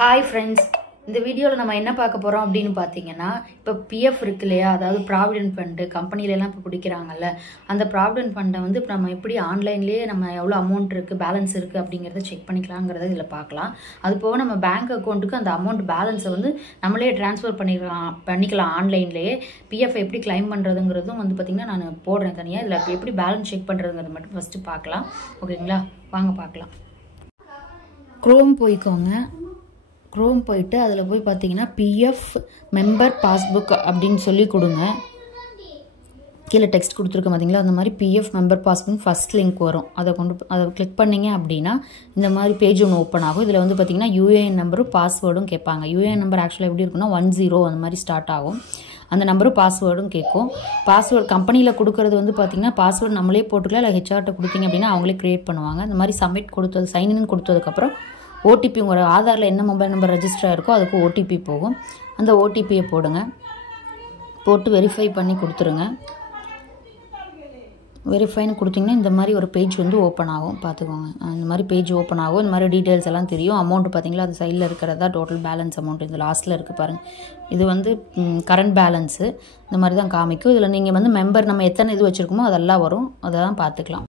Hi friends, இந்த வீடியோவில் நம்ம என்ன பார்க்க போகிறோம் அப்படின்னு பார்த்தீங்கன்னா, இப்போ பிஎஃப் இருக்கு இல்லையா, அதாவது ப்ராவிடென்ட் ஃபண்டு கம்பெனிலலாம் இப்போ பிடிக்கிறாங்கல்ல, அந்த ப்ராவிடென்ட் ஃபண்டை வந்து இப்போ நம்ம எப்படி ஆன்லைன்லேயே நம்ம எவ்வளோ அமௌண்ட் இருக்குது, பேலன்ஸ் இருக்குது அப்படிங்கிறத செக் பண்ணிக்கலாங்கிறத இதில் பார்க்கலாம். அது போக நம்ம பேங்க் அக்கௌண்ட்டுக்கு அந்த அமௌண்ட் பேலன்ஸை வந்து நம்மளே ட்ரான்ஸ்ஃபர் பண்ணிக்கலாம் ஆன்லைன்லேயே. பிஎஃப் எப்படி கிளைம் பண்ணுறதுங்கிறதும் வந்து பார்த்திங்கன்னா நான் போடுறேன் தனியாக. இதில் எப்படி பேலன்ஸ் செக் பண்ணுறதுங்கிறது மட்டும் ஃபஸ்ட்டு பார்க்கலாம். ஓகேங்களா, வாங்க பார்க்கலாம். க்ரோம் போய்க்கோங்க. க்ரோம் போயிட்டு அதில் போய் பார்த்தீங்கன்னா பிஎஃப் மெம்பர் பாஸ்புக் அப்படின்னு சொல்லி கொடுங்க. கீழே டெக்ஸ்ட் கொடுத்துருக்க பார்த்தீங்களா, அந்த மாதிரி PF member passbook first link வரும். அதை கிளிக் பண்ணிங்க அப்படின்னா இந்த மாதிரி பேஜ் ஒன்று ஓப்பன் ஆகும். இதில் வந்து பார்த்தீங்கன்னா யூஏஎன் நம்பரும் பாஸ்வேர்டும் கேட்பாங்க. யூஏஎன் நம்பர் ஆக்சுவலாக எப்படி இருக்குன்னா 10 அந்த மாதிரி ஸ்டார்ட் ஆகும். அந்த நம்பரும் பாஸ்வேர்டும் கேட்கும். பாஸ்வேர்டு கம்பெனியில் கொடுக்குறது வந்து பார்த்தீங்கன்னா பாஸ்வேர்டு நம்மளே போட்டுக்கலாம், இல்லை ஹெச்ஆர்ட்ட கொடுத்தீங்க அப்படின்னா அவங்களே க்ரியேட் பண்ணுவாங்க. இந்த மாதிரி சப்மிட் கொடுத்தது சைன்இன் கொடுத்ததுக்கப்புறம் ஓடிபி, உங்களோட ஆதாரில் என்ன மொபைல் நம்பர் ரெஜிஸ்டர் ஆகிருக்கோ அதுக்கு ஓடிபி போகும். அந்த ஓடிபியை போடுங்க. போட்டு வெரிஃபை பண்ணி கொடுத்துருங்க. வெரிஃபைன்னு கொடுத்தீங்கன்னா இந்த மாதிரி ஒரு பேஜ் வந்து ஓப்பன் ஆகும். பார்த்துக்கோங்க, இந்த மாதிரி பேஜ் ஓப்பன் ஆகும். இந்த மாதிரி டீட்டெயில்ஸ் எல்லாம் தெரியும். அமௌண்ட் பார்த்தீங்களா, அது சைடில் இருக்கிறதா டோட்டல் பேலன்ஸ் அமௌண்ட். இந்த லாஸ்ட்டில் இருக்குது பாருங்கள், இது வந்து கரண்ட் பேலன்ஸு. இந்த மாதிரி தான் காமிக்கும். இதில் நீங்கள் வந்து மெம்பர் நம்ம எத்தனை இது வச்சுருக்கோமோ அதெல்லாம் வரும். அதை தான் பார்த்துக்கலாம்.